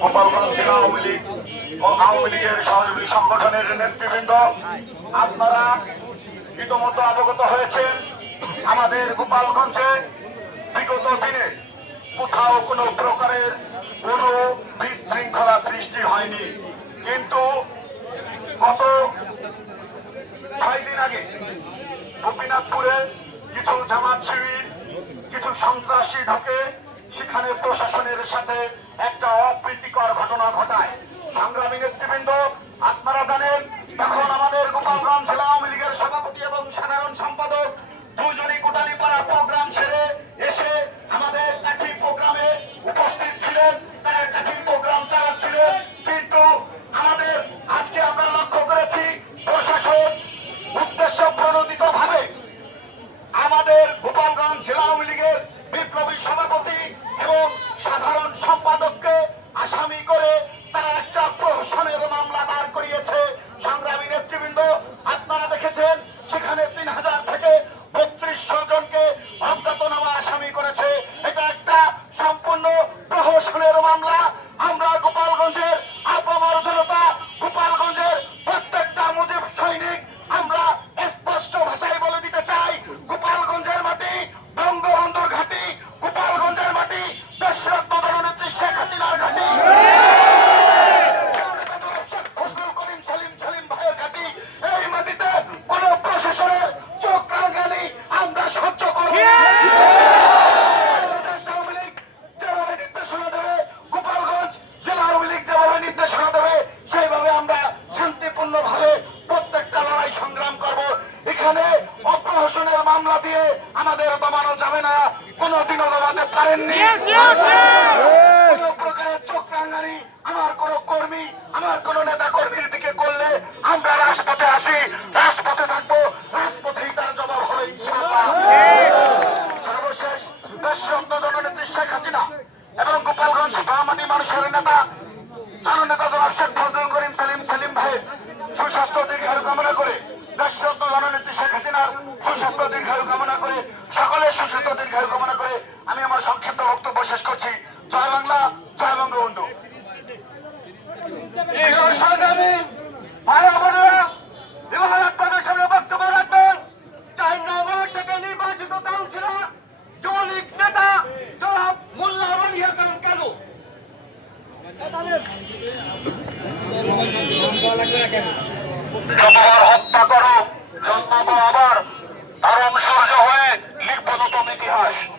গোপালগঞ্জ জেলা আওয়ামী লীগ ও আওয়ামী লীগের সহযোগী সংগঠনের নেতৃবৃন্দ। আপনারা ইতোমতো অবগত হয়েছেন, আমাদের গোপালগঞ্জে বিগত দিনে কোথাও কোনো প্রকারের কোনো বিশৃঙ্খলা সৃষ্টি হয়নি। কিন্তু গত ছয় দিন আগে গোপীনাথপুরে কিছু জামাত শিবির, কিছু সন্ত্রাসী ঢোকে সেখানে প্রশাসনের সাথে একটা অপ্রীতিকর ঘটনা ঘটায়। সংগ্রামী নেতৃবৃন্দ, আপনারা জানেন এখন আমাদের গোপালগঞ্জ জেলা আওয়ামী আমাদের দমানো যাবে না। কোনোদিনও দমাতে পারেননি। প্রকারের চোখ রাঙানি আমার কোন কর্মী আমার কোন নেতা কর্মীর দিকে করলে আমরা রাজপথে আসি রাজপথে থাকব রাজপথেই তার জবাব হবে সর্বশেষ দেশরত্ন জননেত্রী শেখ হাসিনা এবং গোপালগঞ্জ বামাটি মানুষের নেতা জননেতা জনাব শেখ ফজলুল করিম সেলিম সেলিম ভাই সুস্বাস্থ্য দীর্ঘায়ু কামনা করে দেশরত্ন জননেত্রী শেখ হাসিনার সুস্বাস্থ্য দীর্ঘায়ু কামনা করে সকলের সুস্বাস্থ্য দীর্ঘায়ু কামনা করে আমি আমার সংক্ষিপ্ত বক্তব্য শেষ করছি। জয় বাংলা জয় বঙ্গবন্ধু। সংগ্রামী ভাইরা বোনেরা এবার আপনাদের সামনে বক্তব্য রাখবেন। চার নগর থেকে নির্বাচিত কাউন্সিলর যৌলিক নেতা জনাব মোল্লা হাসান কেন? যতবার দাস